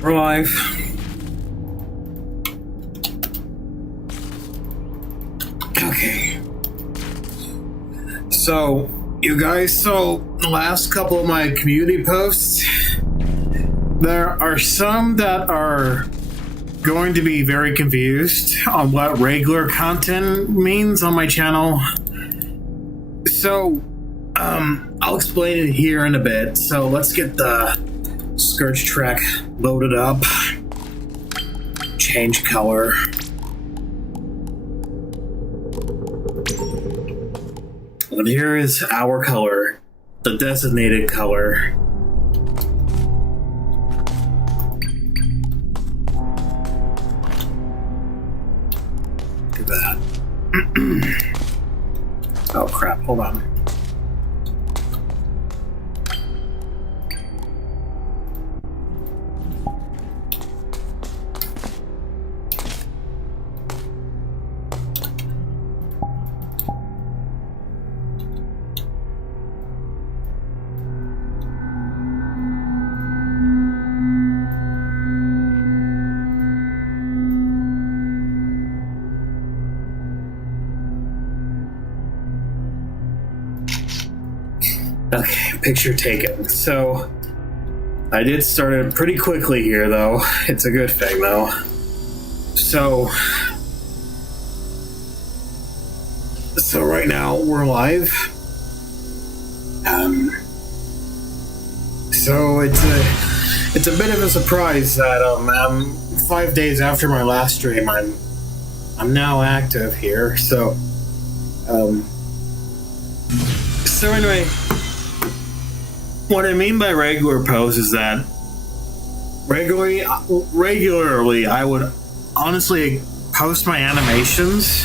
We're live. Okay. So, you guys saw the last couple of my community posts. There are some that are going to be very confused on what regular content means on my channel. So, I'll explain it here in a bit. So let's get the Scourge track loaded up. Change color. And here is our color, the designated color. Look at that. Oh crap, hold on. Okay, picture taken. So, I did start it pretty quickly here, though. It's a good thing, though. So right now we're live. So it's a bit of a surprise that 5 days after my last stream, I'm now active here. So anyway. What I mean by regular posts is that regularly I would honestly post my animations,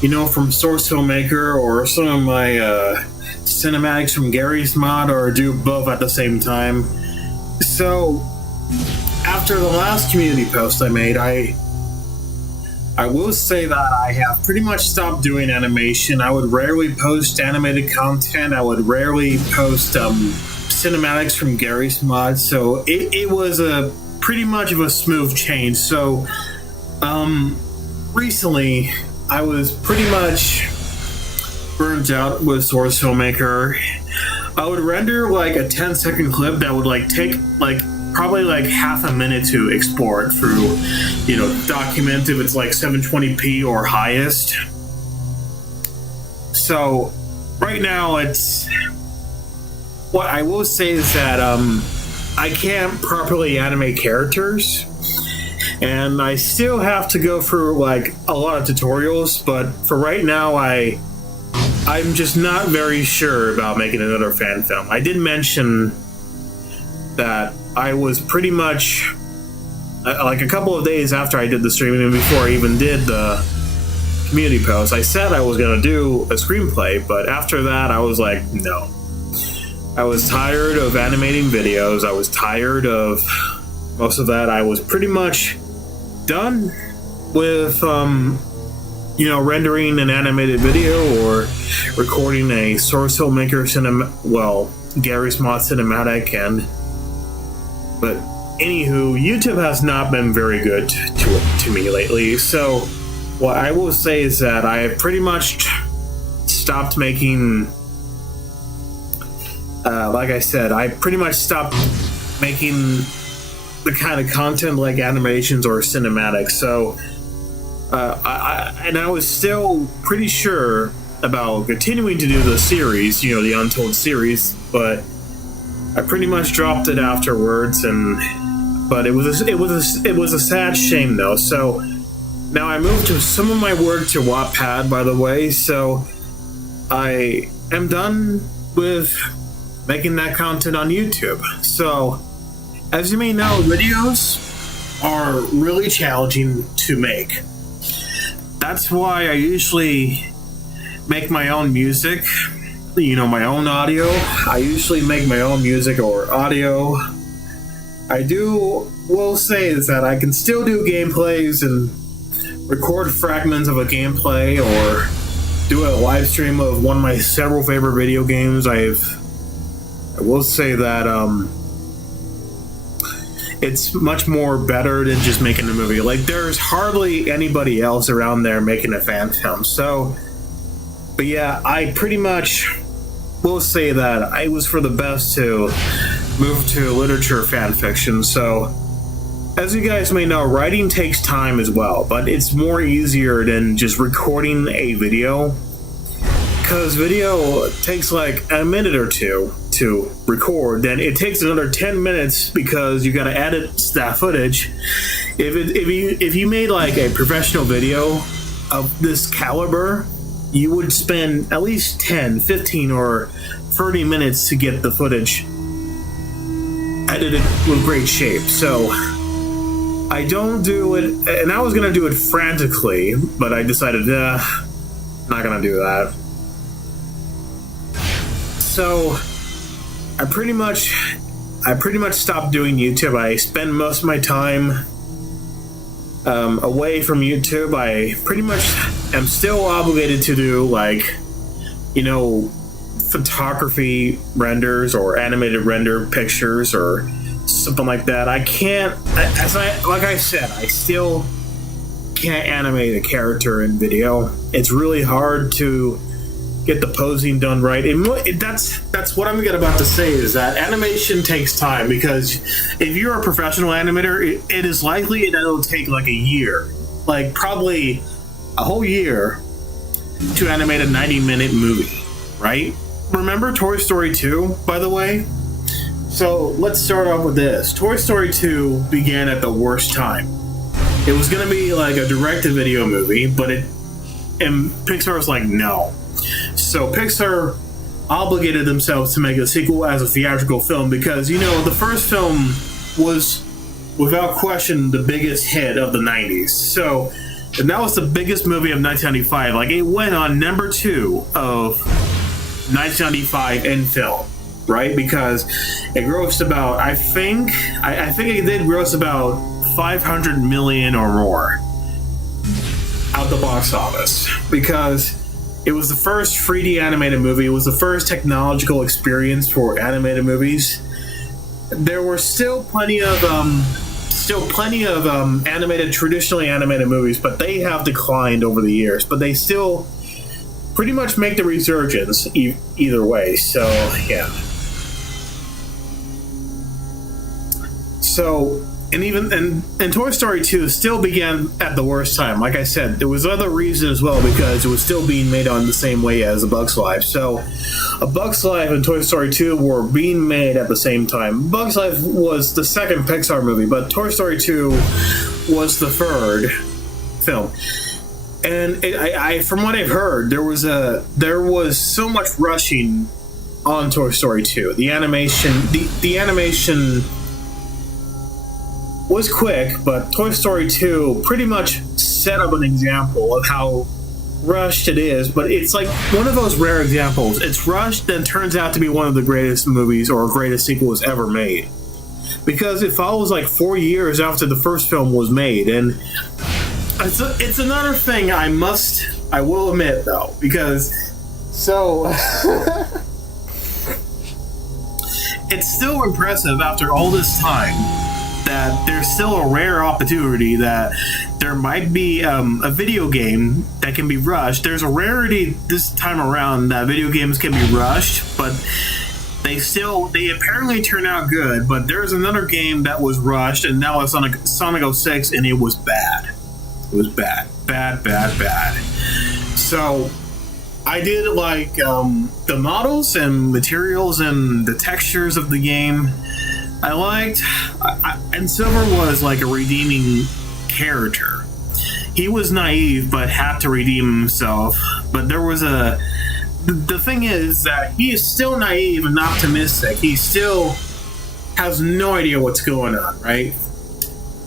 you know, from Source Filmmaker or some of my cinematics from Gary's mod, or do both at the same time. So after the last community post I made, I will say that I have pretty much stopped doing animation. I would rarely post animated content. I would rarely post cinematics from Gary's mod. So it was a pretty much of a smooth change. So recently I was pretty much burnt out with Source Filmmaker. I would render like a 10-second clip that would like take like probably like half a minute to export through, you know, document if it's like 720p or highest. So right now it's, what I will say is that I can't properly animate characters, and I still have to go through like a lot of tutorials, but for right now I'm just not very sure about making another fan film. I did mention that I was pretty much like a couple of days after I did the streaming and before I even did the community post, I said I was going to do a screenplay, but after that I was like, no. I was tired of animating videos. I was tired of most of that. I was pretty much done with you know, rendering an animated video or recording a Source Filmmaker Gary's mod cinematic. But anywho, YouTube has not been very good to me lately. So what I will say is that I have pretty much stopped making, like I said, I pretty much stopped making the kind of content like animations or cinematics. So I was still pretty sure about continuing to do the series, you know, the Untold series, but I pretty much dropped it afterwards. But it was a sad shame though. So now I moved some of my work to Wattpad, by the way. So I am done with making that content on YouTube. So as you may know, videos are really challenging to make. That's why I usually make my own music, you know, my own audio. I usually make my own music or audio. Will say is that I can still do gameplays and record fragments of a gameplay or do a live stream of one of my several favorite video games. I will say that it's much more better than just making a movie. Like, there's hardly anybody else around there making a fan film. So, but yeah, I pretty much will say that I was for the best to move to literature fan fiction. So, as you guys may know, writing takes time as well, but it's more easier than just recording a video. Because video takes like a minute or two to record, then it takes another 10 minutes because you got to edit that footage. If you made like a professional video of this caliber, you would spend at least 10, 15, or 30 minutes to get the footage edited with great shape. So I don't do it, and I was gonna do it frantically, but I decided, not gonna do that. So I pretty much stopped doing YouTube. I spend most of my time away from YouTube. I pretty much am still obligated to do, like, photography renders or animated render pictures or something like that. I can't, like I said, I still can't animate a character in video. It's really hard to get the posing done right. That's what I'm about to say, is that animation takes time, because if you're a professional animator, it is likely that it'll take like a year, like probably a whole year, to animate a 90-minute movie, right? Remember Toy Story 2, by the way? So let's start off with this. Toy Story 2 began at the worst time. It was going to be like a direct-to-video movie, and Pixar was like, no. So Pixar obligated themselves to make a sequel as a theatrical film because, the first film was, without question, the biggest hit of the 90s. So, and that was the biggest movie of 1995. Like, it went on number 2 of 1995 in film, right? Because it grossed about, I think it did gross about 500 million or more out the box office, because it was the first 3D animated movie. It was the first technological experience for animated movies. There were still plenty of traditionally animated movies, but they have declined over the years. But they still pretty much make the resurgence either way. So yeah. So. And Toy Story 2 still began at the worst time. Like I said, there was other reason as well, because it was still being made on the same way as A Bug's Life. So, A Bug's Life and Toy Story 2 were being made at the same time. Bug's Life was the second Pixar movie, but Toy Story 2 was the third film. And from what I've heard, there was so much rushing on Toy Story 2. The animation was quick, but Toy Story 2 pretty much set up an example of how rushed it is, but it's like one of those rare examples. It's rushed, then turns out to be one of the greatest movies or greatest sequels ever made. Because it follows like 4 years after the first film was made, and it's another thing I will admit, though, because, so, it's still impressive after all this time that there's still a rare opportunity that there might be a video game that can be rushed. There's a rarity this time around that video games can be rushed, but they apparently turn out good. But there's another game that was rushed, and that was Sonic 06, and it was bad. It was bad. Bad. So I did like the models and materials and the textures of the game. I liked, and Silver was like a redeeming character. He was naive, but had to redeem himself. But there was the thing is that he is still naive and optimistic. He still has no idea what's going on, right?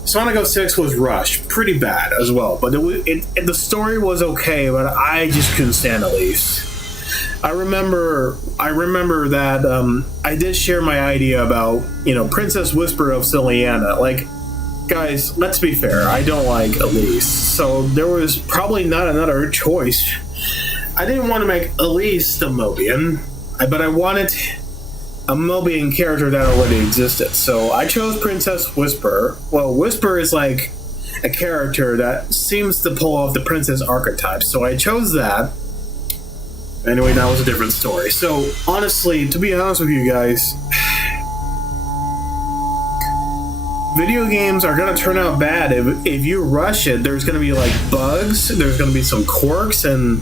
Sonic 06 was rushed, pretty bad as well. But the story was okay, but I just couldn't stand Elise. I remember that I did share my idea about, Princess Whisper of Siliana. Like, guys, let's be fair, I don't like Elise, so there was probably not another choice. I didn't want to make Elise the Mobian, but I wanted a Mobian character that already existed. So I chose Princess Whisper. Well, Whisper is like a character that seems to pull off the princess archetype, so I chose that. Anyway, that was a different story. So honestly, to be honest with you guys, video games are going to turn out bad if you rush it. There's going to be like bugs, there's going to be some quirks and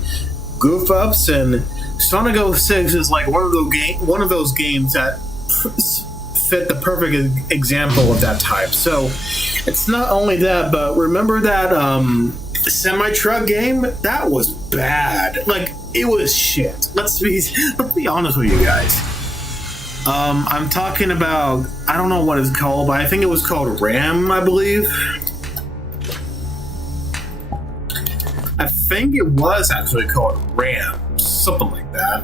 goof ups, and Sonic 06 is like one of those games that fit the perfect example of that type. So it's not only that, but remember that semi-truck game? That was bad. Like, it was shit. Let's be honest with you guys. I'm talking about, I don't know what it's called, but I think it was called Ram, I believe. I think it was actually called Ram, something like that.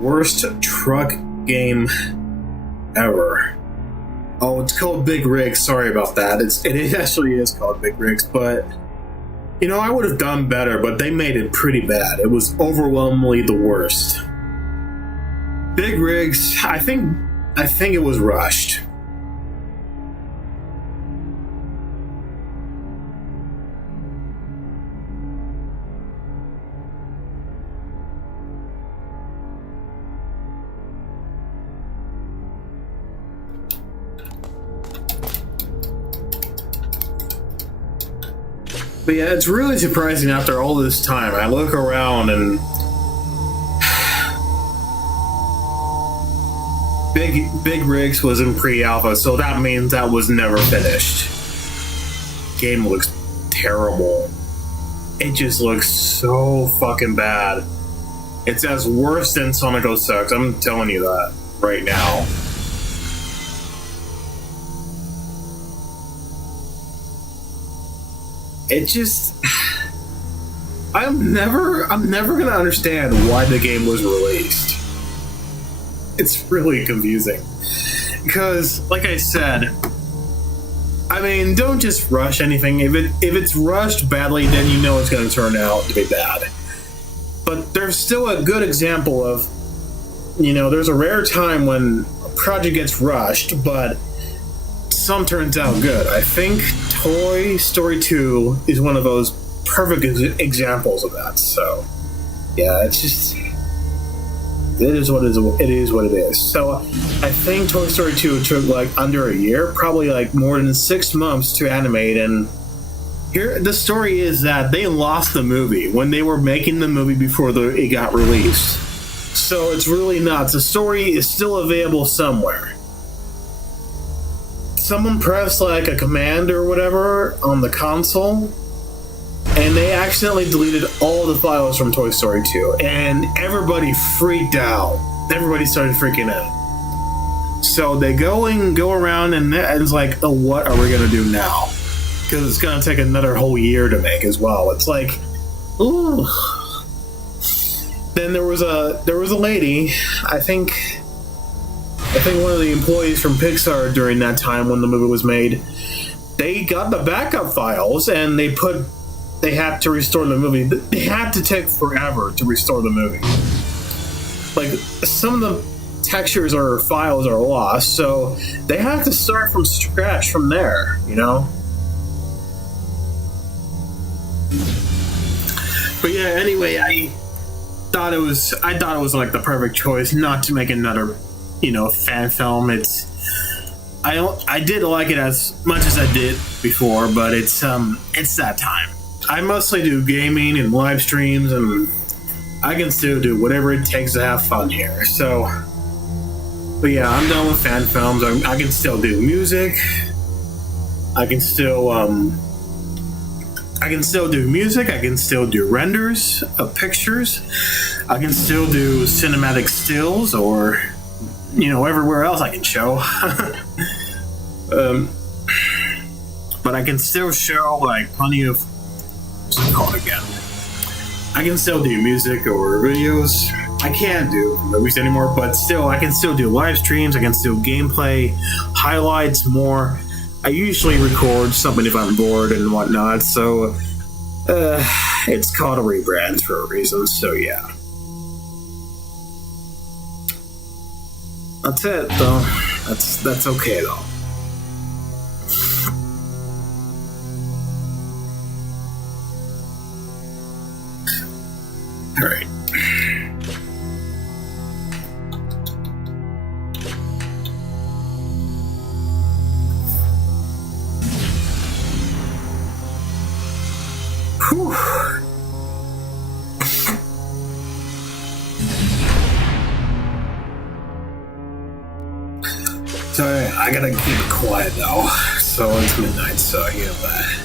Worst truck game ever. Oh, it's called Big Rigs. Sorry about that. It actually is called Big Rigs, but you know, I would have done better, but they made it pretty bad. It was overwhelmingly the worst. Big Rigs, I think it was rushed. But yeah, it's really surprising after all this time. I look around and Big Rigs was in pre-alpha, so that means that was never finished. Game looks terrible. It just looks so fucking bad. It's as worse than Sonic 06. I'm telling you that right now. It just, I'm never gonna understand why the game was released. It's really confusing because, like I said, I mean, don't just rush anything. If it's rushed badly, then you know it's gonna turn out to be bad. But there's still a good example of, you know, there's a rare time when a project gets rushed, but some turns out good. I think Toy Story 2 is one of those perfect examples of that. So, yeah, it's just, it is what it is. So, I think Toy Story 2 took like under a year, probably like more than 6 months to animate. And here, the story is that they lost the movie when they were making the movie before it got released. So it's really nuts. The story is still available somewhere. Someone pressed like a command or whatever on the console, and they accidentally deleted all the files from Toy Story 2, and everybody freaked out. Everybody started freaking out. So they go around, and it's like, oh, what are we gonna do now? Because it's gonna take another whole year to make as well. It's like, ooh. Then there was a lady, I think one of the employees from Pixar during that time when the movie was made, they got the backup files and they had to restore the movie. They had to take forever to restore the movie. Like, some of the textures or files are lost, so they have to start from scratch from there, you know? But yeah, anyway, I thought it was like the perfect choice not to make another, you know, fan film. I did like it as much as I did before, but it's that time. I mostly do gaming and live streams, and I can still do whatever it takes to have fun here. So, but yeah, I'm done with fan films. I can still do music. I can still do music. I can still do renders of pictures. I can still do cinematic stills, or, you know, everywhere else I can show. But I can still show like plenty of, what's it called again? I can still do music or videos. I can't do movies anymore, but still, I can still do live streams. I can still gameplay, highlights, more. I usually record something if I'm bored and whatnot. So It's called a rebrand for a reason, so yeah. That's it, though. That's okay, though. All right. Whew. So I gotta keep it quiet now. So it's midnight, so you know that.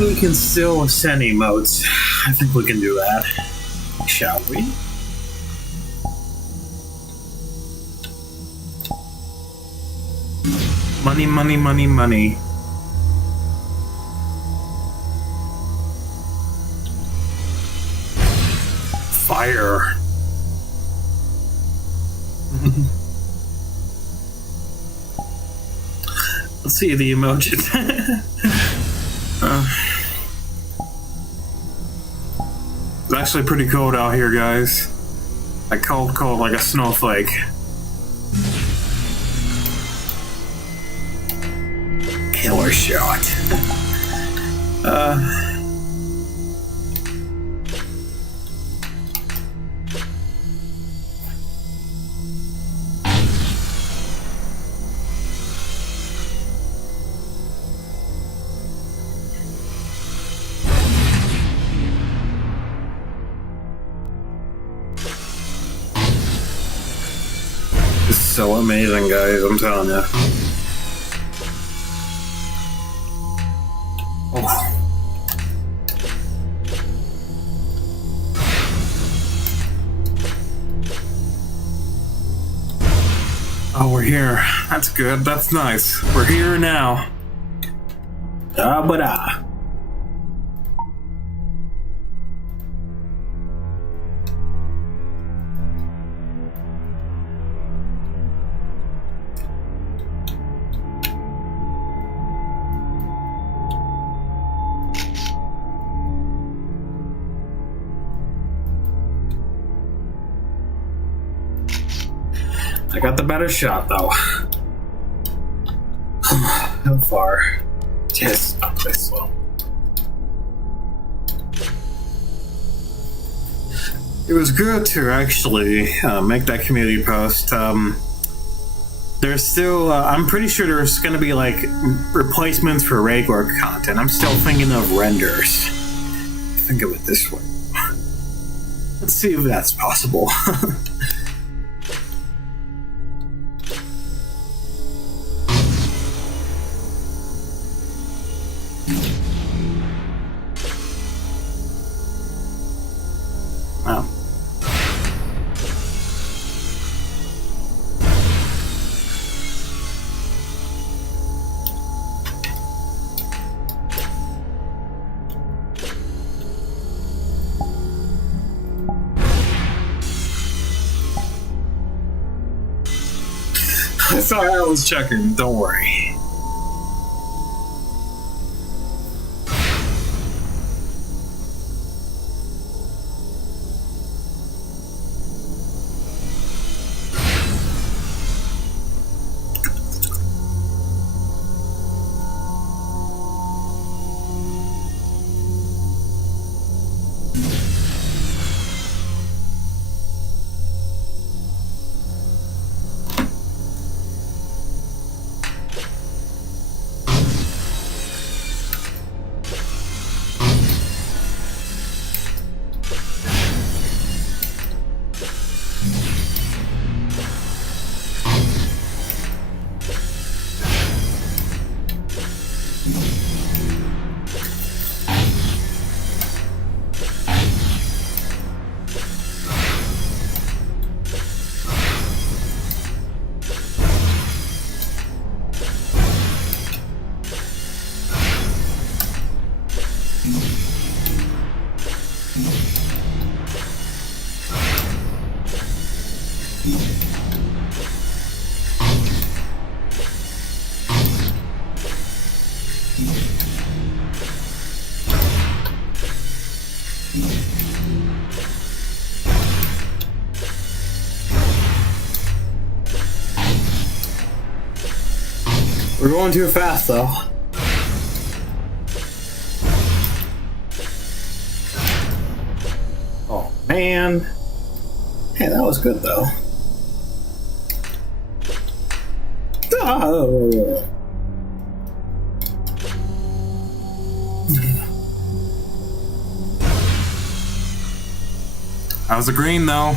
We can still send emotes. I think we can do that. Shall we? Money, money, money, money. Fire. Let's see the emoji. It's actually pretty cold out here, guys. Like cold like a snowflake. Killer shot. This is so amazing, guys, I'm telling you. Oh, we're here. That's good. That's nice. We're here now. But I got the better shot, though. How far? Just not this slow. It was good to actually make that community post. There's still, I'm pretty sure there's going to be like replacements for regular content. I'm still thinking of renders. Think of it this way. Let's see if that's possible. Wow. Sorry, I was checking. Don't worry. We're going too fast, though. Oh, man. Hey, that was good, though. Oh. That was a green, though.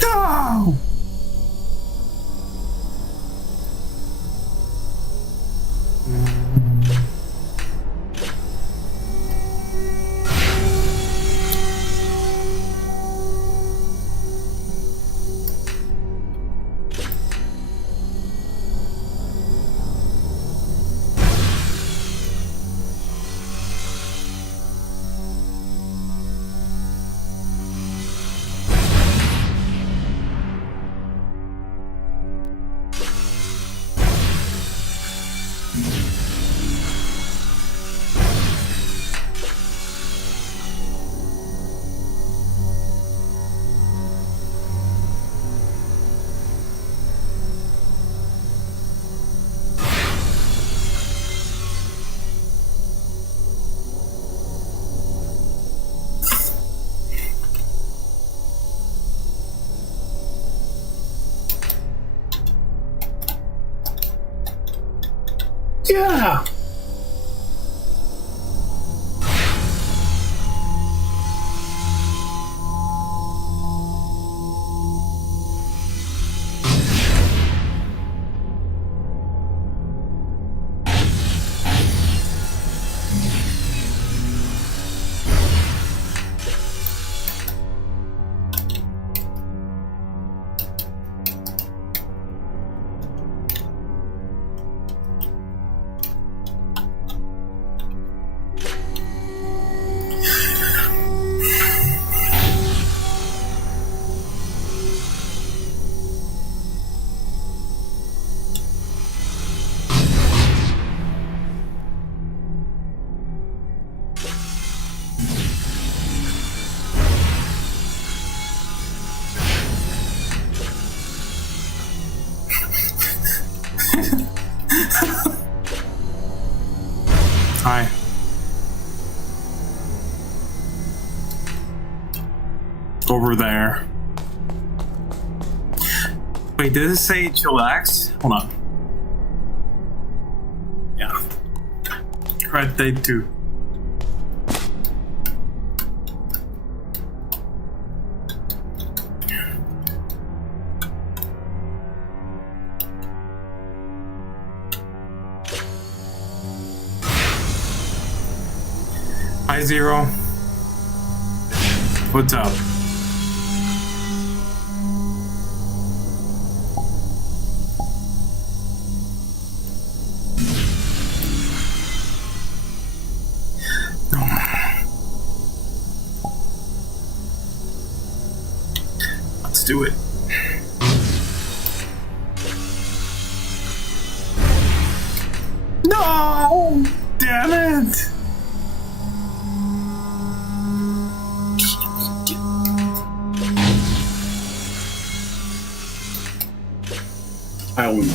No! Yeah! Hi. Over there. Wait, did it say chillax? Hold on. Yeah. Right, they do. Hi, Zero. What's up? Let's do it. No! Damn it! I win.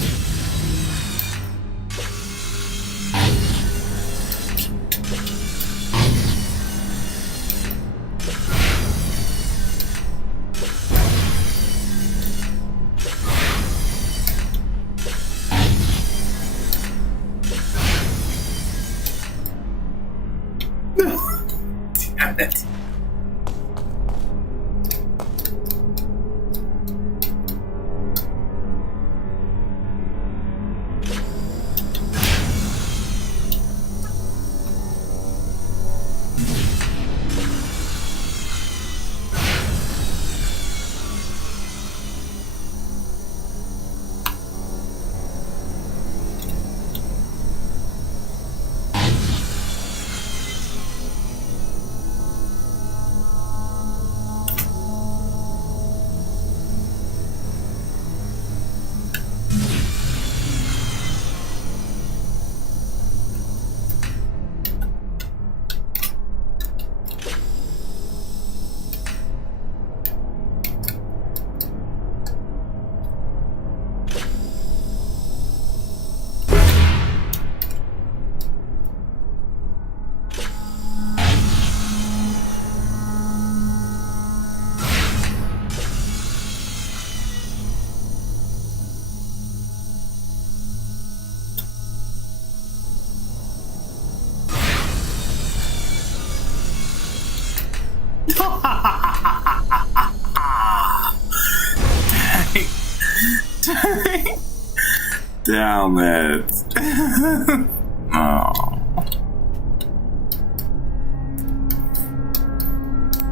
Damn it. Damn it. Oh.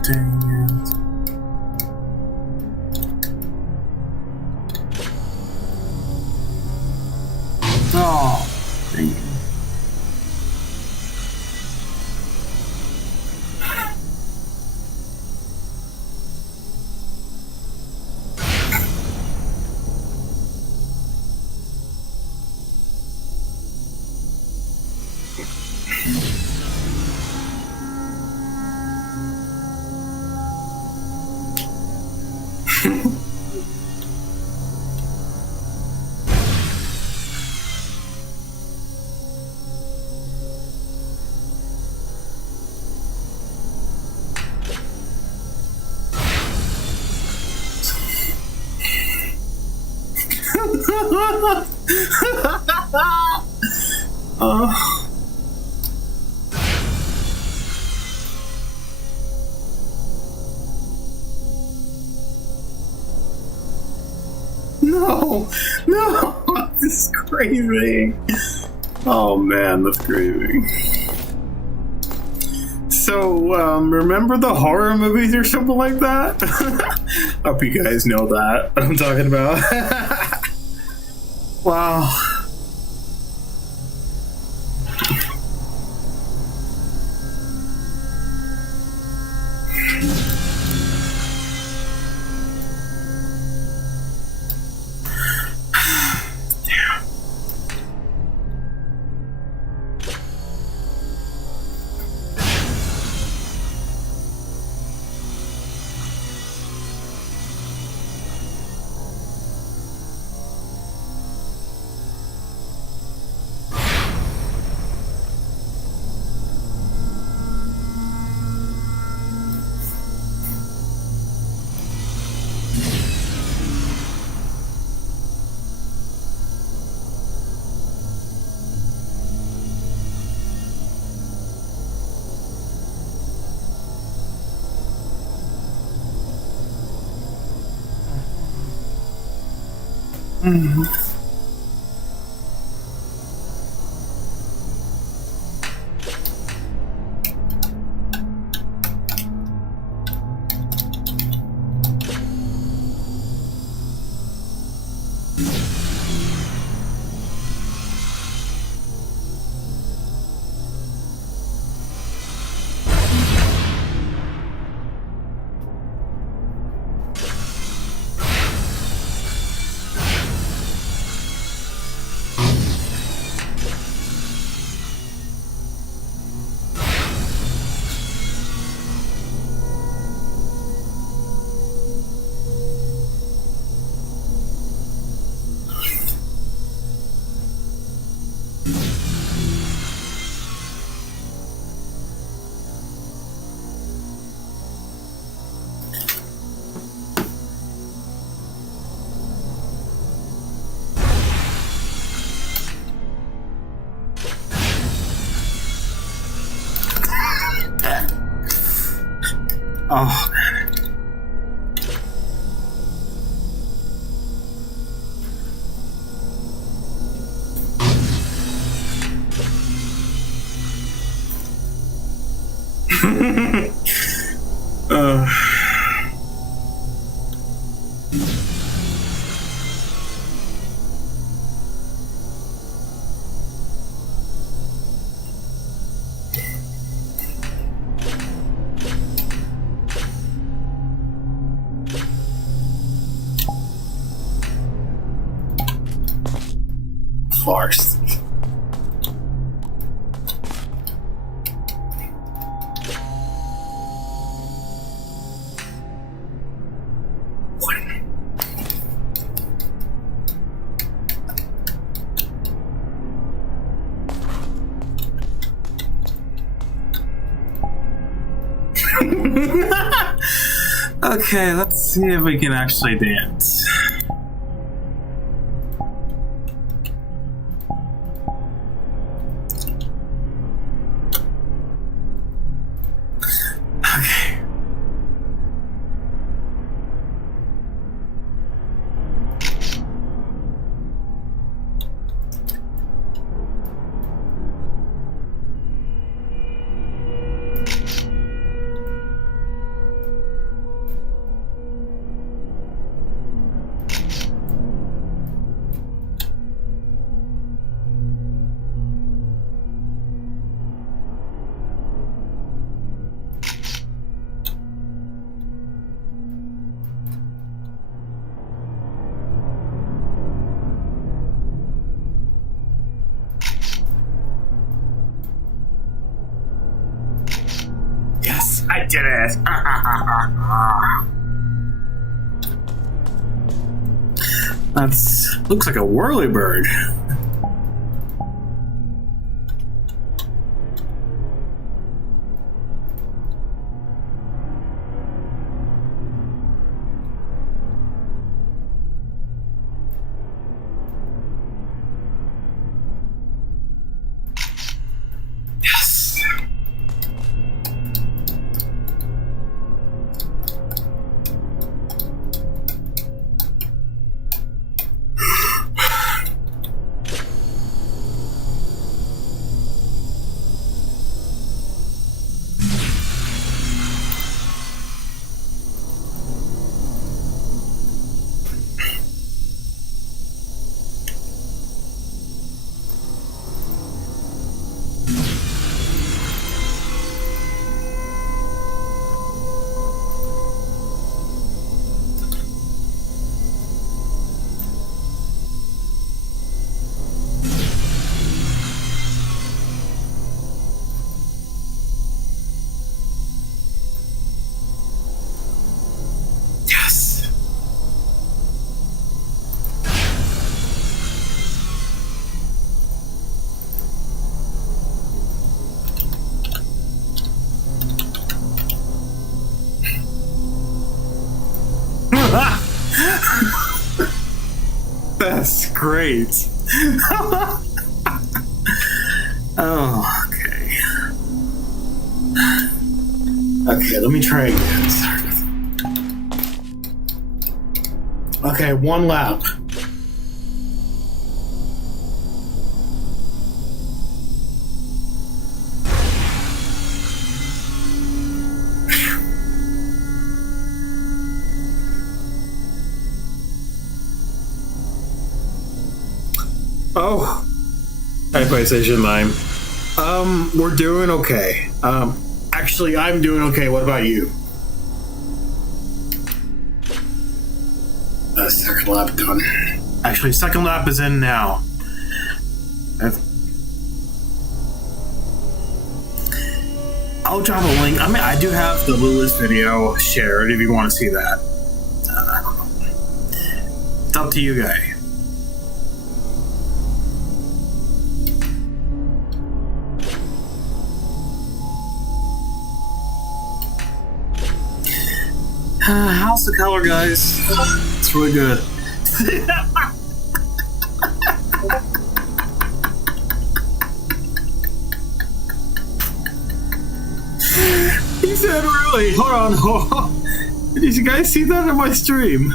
Dang it. Oh. Dang it. No, no, this is crazy. Oh man, that's crazy. So, remember the horror movies or something like that? Hope you guys know that what I'm talking about. Wow. Oh. Farce. Okay, let's see if we can actually dance. Okay. Yes, I did it. That's looks like a whirly bird. Yes. Yes. That's great. Oh, okay. Okay, let me try again. Okay, one lap. Oh, hi PlayStation 9. We're doing okay. Actually, I'm doing okay. What about you? Second lap done. Actually, second lap is in now. I'll drop a link. I mean, I do have the Lewis video shared if you want to see that. I don't know. It's up to you guys. How's the color, guys? It's really good. He said, really? Hold on. Did you guys see that on my stream?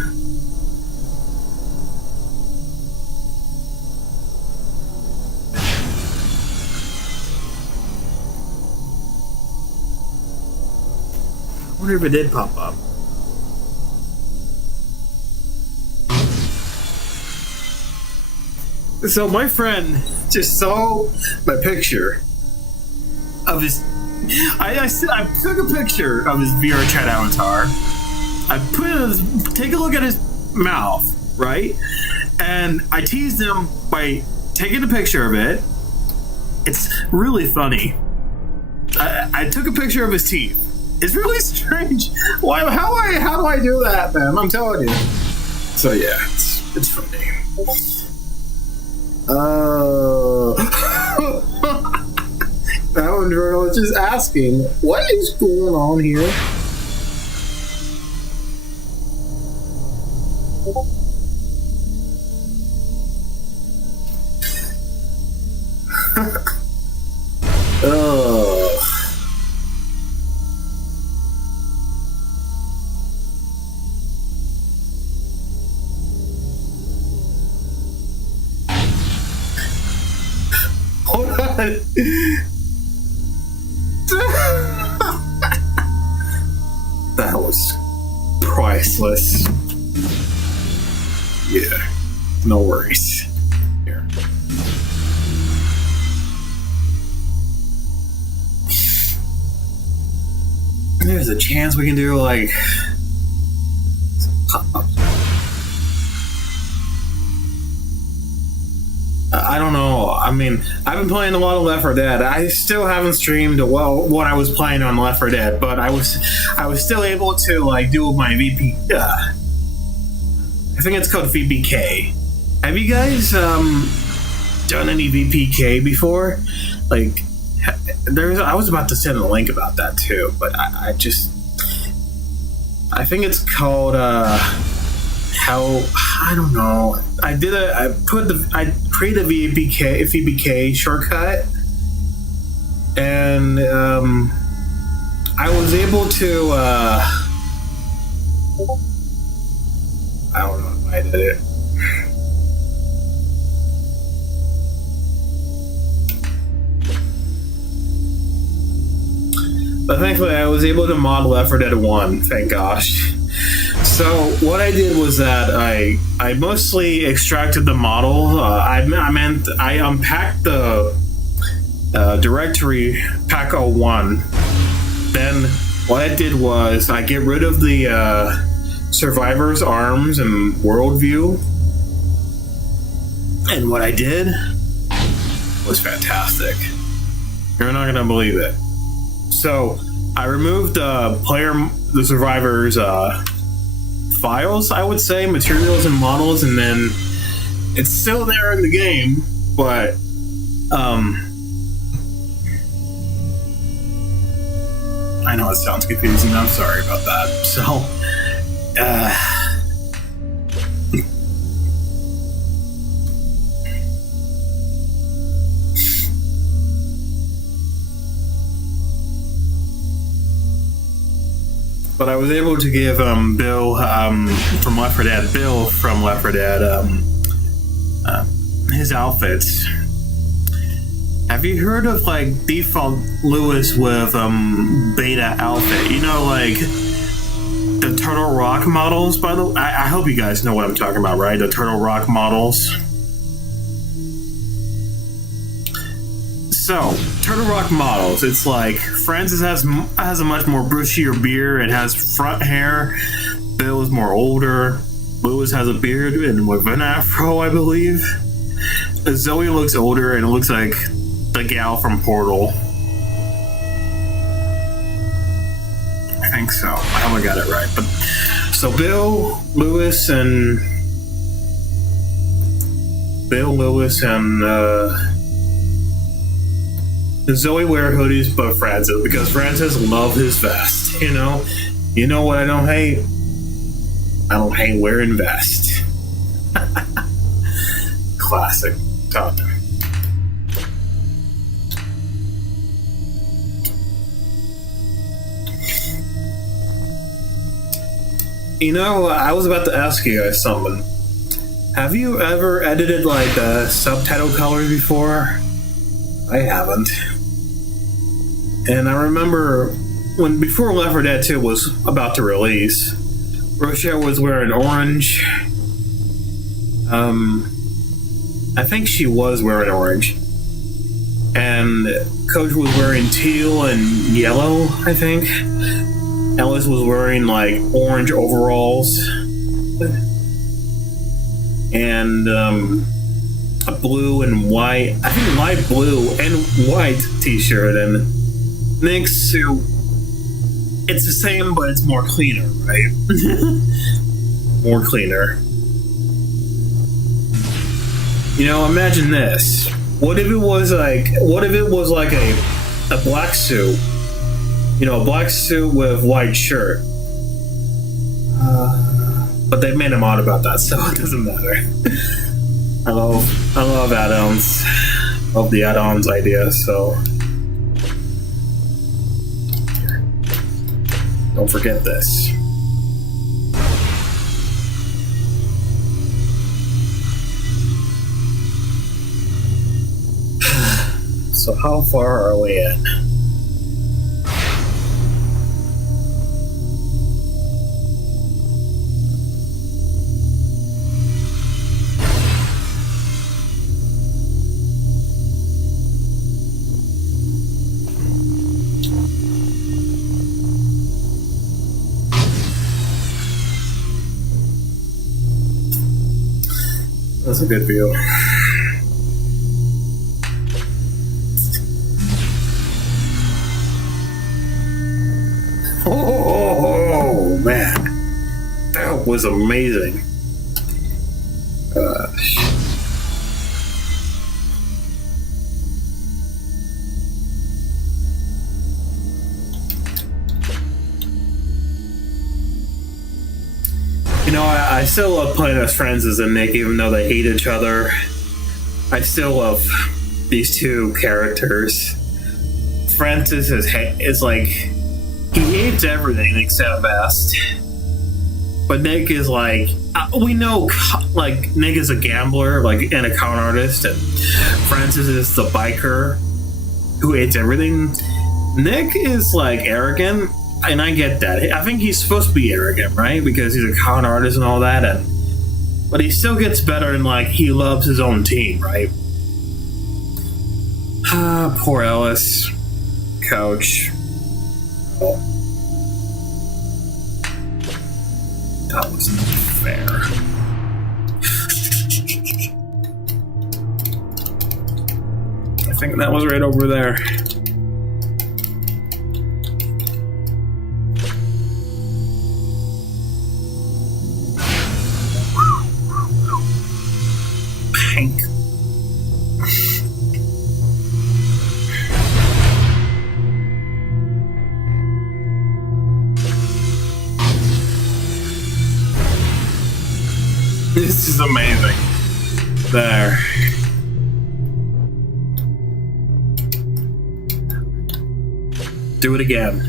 I wonder if it did pop up. So my friend just saw my picture of his. I took a picture of his VR chat avatar. Take a look at his mouth, right? And I teased him by taking a picture of it. It's really funny. I took a picture of his teeth. It's really strange. Why? How do I do that, man? I'm telling you. So yeah, it's funny. That one journal is just asking, what is going on here? Hold on. That was priceless. Yeah, no worries. Here. There's a chance we can do like I don't know. I mean, I've been playing a lot of Left 4 Dead. I still haven't streamed what I was playing on Left 4 Dead, but I was still able to like do my VP. I think it's called VPK. Have you guys done any VPK before? Like, I was about to send a link about that too, but I think it's called I don't know. I created a VPK shortcut, and I was able to I don't know if I did it. But thankfully I was able to mod Left 4 Dead 1, thank gosh. So what I did was that I mostly extracted the model. I unpacked the directory pack 01. Then what I did was I get rid of the survivor's arms and worldview. And what I did was fantastic. You're not gonna believe it. So I removed the survivor's files, I would say, materials and models, and then it's still there in the game, but I know it sounds confusing. I'm sorry about that. So but I was able to give Bill from Left 4 Dead, his outfits. Have you heard of like default Lewis with beta outfit? You know, like the Turtle Rock models. By the way, I hope you guys know what I'm talking about, right? The Turtle Rock models. So, Turtle Rock models. It's like Francis has a much more bushier beard. It has front hair. Bill is more older. Lewis has a beard and with an afro, I believe. Zoe looks older and it looks like the gal from Portal. I think so. I hope I got it right. But so Bill, Lewis, and Zoe wear hoodies, but Francis, because Francis loves his vest. You know what I don't hate? I don't hate wearing vest. Classic topic. You know, I was about to ask you guys something. Have you ever edited like subtitle colors before? I haven't. And I remember when before Left 4 Dead 2 was about to release, Rochelle was wearing orange. I think she was wearing orange. And Coach was wearing teal and yellow, I think. Ellis was wearing like orange overalls. And a blue and white, I think light blue and white t-shirt. And Nick's suit, it's the same, but it's more cleaner, right? More cleaner. You know, imagine this. What if it was like a black suit? You know, a black suit with white shirt. But they made him odd about that, so it doesn't matter. I love add-ons. Love the add-ons idea, so don't forget this. So how far are we in? That's a good view. Oh man, that was amazing. Gosh. You know, I still love playing as friends as a Nick, even though they hate each other. I still love these two characters. Francis is like, he hates everything except Best. But Nick is like, we know, like, Nick is a gambler, like, and a con artist, and Francis is the biker who hates everything. Nick is, like, arrogant, and I get that. I think he's supposed to be arrogant, right? Because he's a con artist and all that, but he still gets better, and, like, he loves his own team, right? Ah, poor Ellis. Coach. Oh. That wasn't fair. I think that was right over there. Pink. This is amazing. There. Do it again.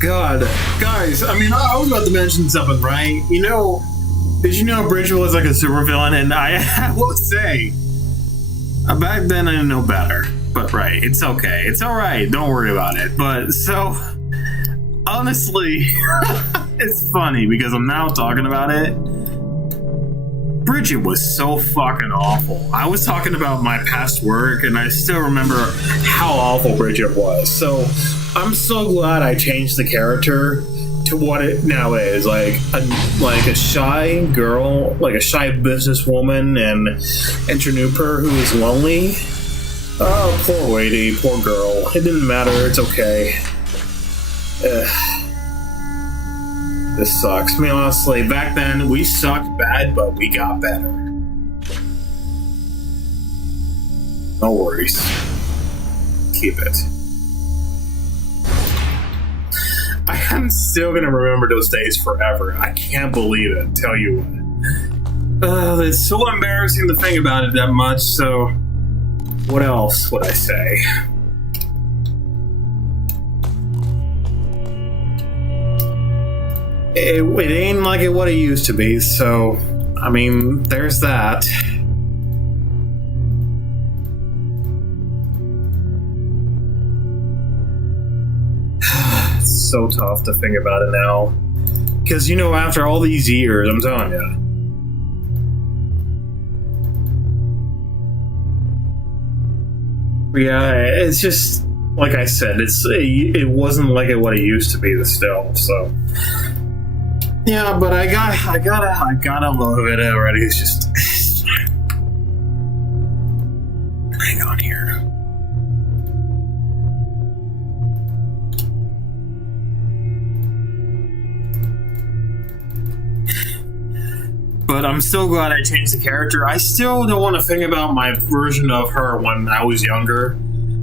God, guys, I mean, I was about to mention something, right? You know, did you know Bridget was like a supervillain? And I will say, back then I didn't know better. But right, it's okay. It's alright, don't worry about it. But so, honestly, it's funny because I'm now talking about it. Bridget was so fucking awful. I was talking about my past work, and I still remember how awful Bridget was. So, I'm so glad I changed the character to what it now is, like a shy girl, like a shy businesswoman and entrepreneur who is lonely. Oh, poor lady, poor girl. It didn't matter. It's okay. This sucks. I mean, honestly, back then we sucked bad, but we got better. No worries. Keep it. I am still gonna remember those days forever. I can't believe it. Tell you what. It's so embarrassing to think about it that much, so what else would I say? It ain't like what it used to be, so I mean, there's that. It's so tough to think about it now. Because, you know, after all these years, I'm telling you. Yeah, it's just, like I said, it wasn't like what it used to be still, so. Yeah, but I gotta love it already. It's just hang on here. But I'm still glad I changed the character. I still don't want to think about my version of her when I was younger.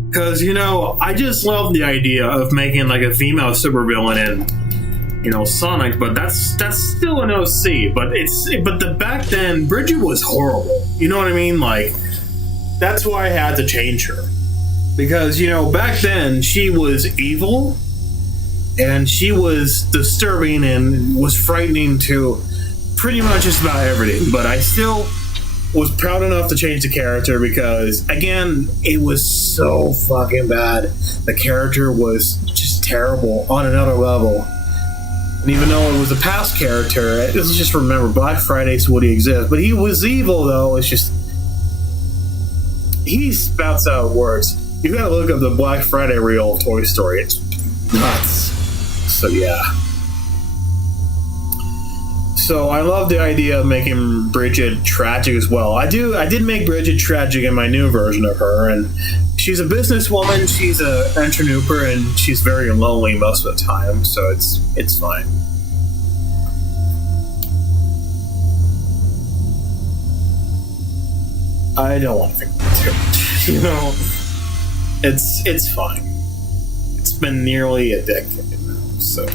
Because, you know, I just love the idea of making like a female supervillain in, you know, Sonic, but that's still an OC. But back then, Bridget was horrible. You know what I mean? Like, that's why I had to change her. Because, you know, back then, she was evil, and she was disturbing and was frightening to pretty much just about everything, but I still was proud enough to change the character because, again, it was so fucking bad. The character was just terrible on another level. And even though it was a past character, let's just remember, Black Friday's Woody exists, but he was evil, though. It's just, he spouts out words. You gotta look up the Black Friday reel of Toy Story. It's nuts. So, yeah. So I love the idea of making Bridget tragic as well. I did make Bridget tragic in my new version of her, and she's a businesswoman, she's an entrepreneur, and she's very lonely most of the time, so it's fine. I don't want to think about it too much. You know, it's fine. It's been nearly a decade now, so.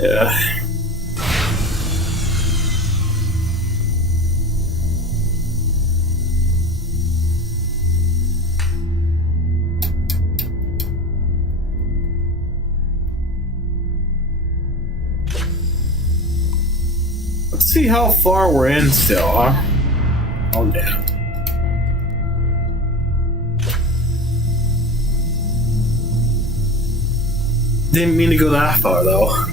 Yeah. Let's see how far we're in still, huh? Oh, damn. Didn't mean to go that far, though.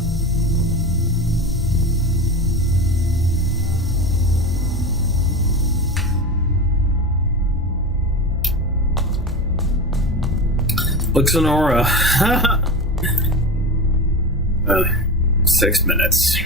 Look, Sonora. 6 minutes.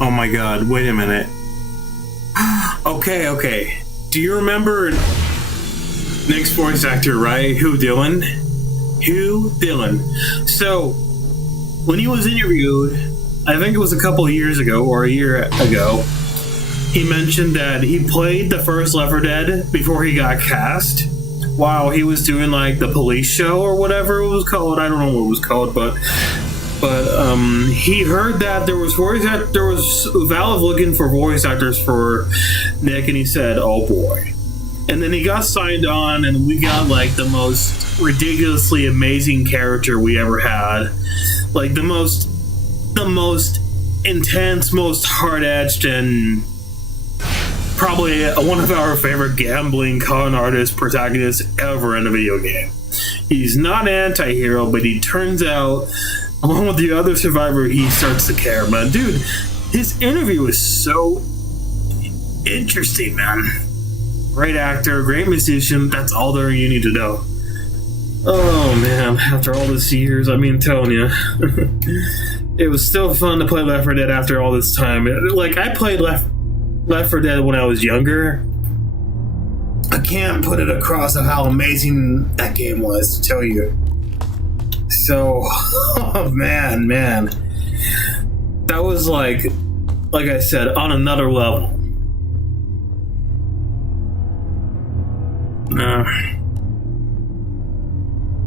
Oh my god, wait a minute. Okay. Do you remember Nick's voice actor, right? Hugh Dillon? So, when he was interviewed, I think it was a couple of years ago, or a year ago, he mentioned that he played the first Left 4 Dead before he got cast, while he was doing like the police show or whatever it was called. I don't know what it was called, but he heard that there was Valve looking for voice actors for Nick, and he said, "Oh boy." And then he got signed on, and we got like the most ridiculously amazing character we ever had, like the most intense, most hard-edged, and probably one of our favorite gambling con artist protagonists ever in a video game. He's not an anti-hero, but he turns out, along with the other survivor, he starts to care, man. Dude, his interview is so interesting, man. Great actor, great musician, that's all there you need to know. Oh man, after all these years, telling you. It was still fun to play Left 4 Dead after all this time. Like, I played Left 4 Dead when I was younger. I can't put it across of how amazing that game was, to tell you. So, oh man. That was like I said, on another level.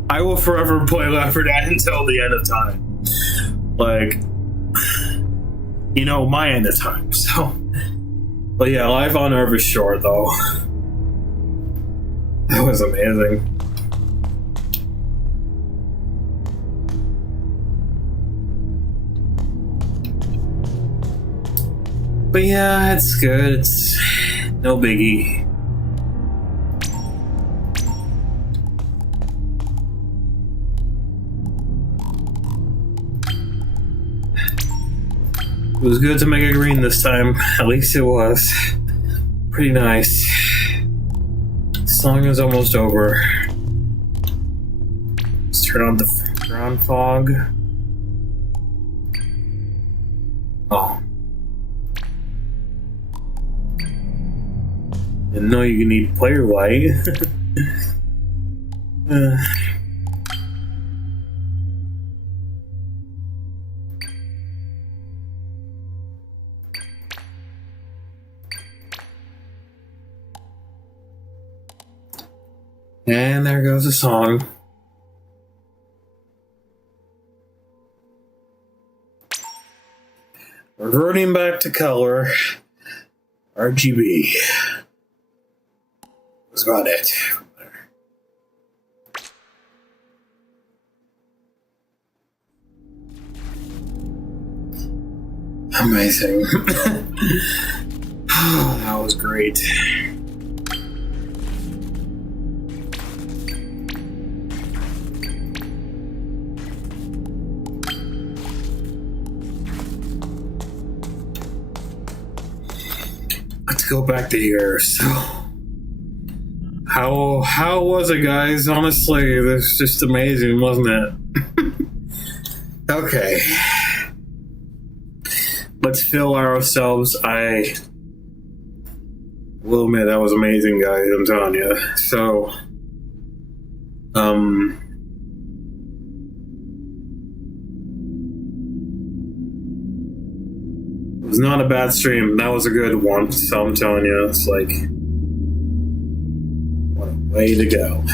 I will forever play Left 4 Dead until the end of time. Like, my end of time. So, but yeah, Life on Earth is short though. That was amazing. But yeah, it's good. It's no biggie. It was good to make it green this time. At least it was. Pretty nice. The song is almost over. Let's turn on the ground fog. Oh. Didn't know you need player light. And there goes the song. Reverting back to color. RGB. That's about it. Amazing. Oh, that was great. Let's go back to here. So, how was it, guys? Honestly, it was just amazing, wasn't it? Okay. Let's fill ourselves. I will admit that was amazing, guys. I'm telling you. So, it was not a bad stream. That was a good one. So I'm telling you, it's like, what a way to go.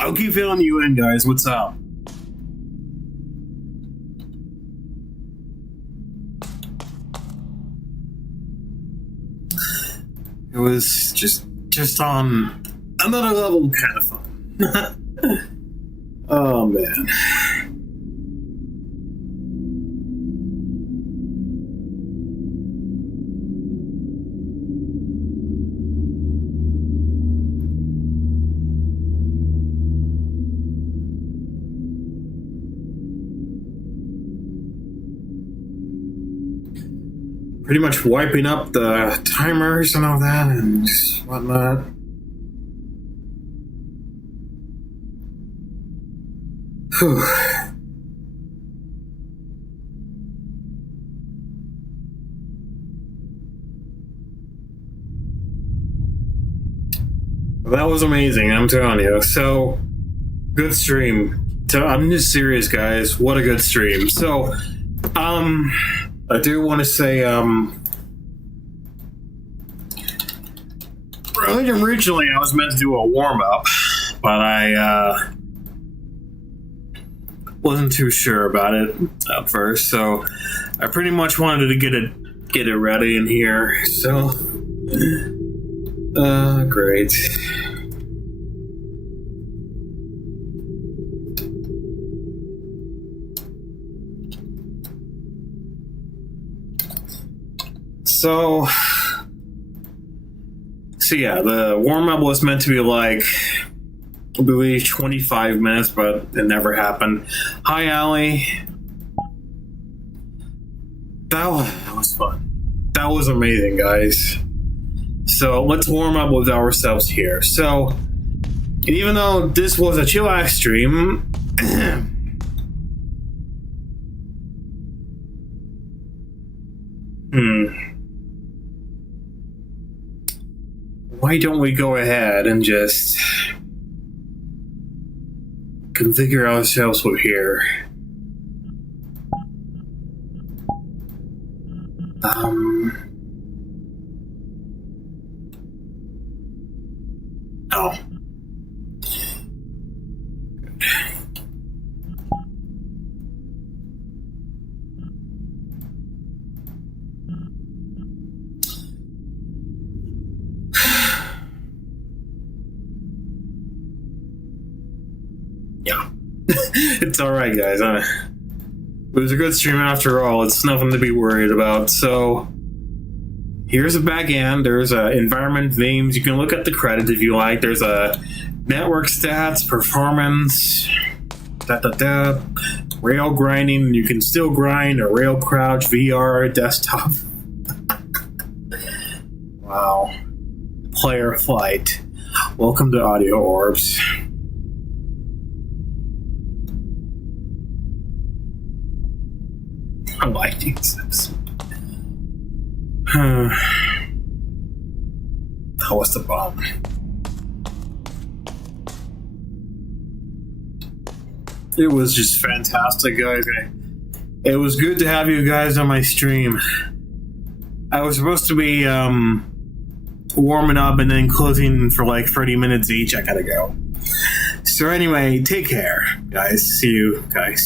I'll keep filling you in, guys. What's up? It was just on another level kind of fun. Oh man. pretty much wiping up the timers and all that and whatnot. Whew. That was amazing, I'm telling you. So, good stream. So, I'm just serious, guys. What a good stream. So, I do want to say, originally I was meant to do a warm-up, but I, wasn't too sure about it at first, so I pretty much wanted to get it ready in here, so, great. So yeah, the warm-up was meant to be like, I believe 25 minutes, but it never happened. Hi, Allie. That was fun. That was amazing, guys. So let's warm up with ourselves here. So, and even though this was a Chillax stream, why don't we go ahead and just configure ourselves with here? Oh. Yeah. It's alright, guys. It was a good stream after all. It's nothing to be worried about. So, here's a back end. There's environment names. You can look at the credits if you like. There's a network stats, performance, rail grinding. You can still grind, a rail crouch, VR, desktop. Wow. Player flight. Welcome to Audio Orbs. I like Jesus. How was the bomb? It was just fantastic, guys. It was good to have you guys on my stream. I was supposed to be warming up and then closing for like 30 minutes each. I gotta go. So anyway, take care, guys. See you, guys.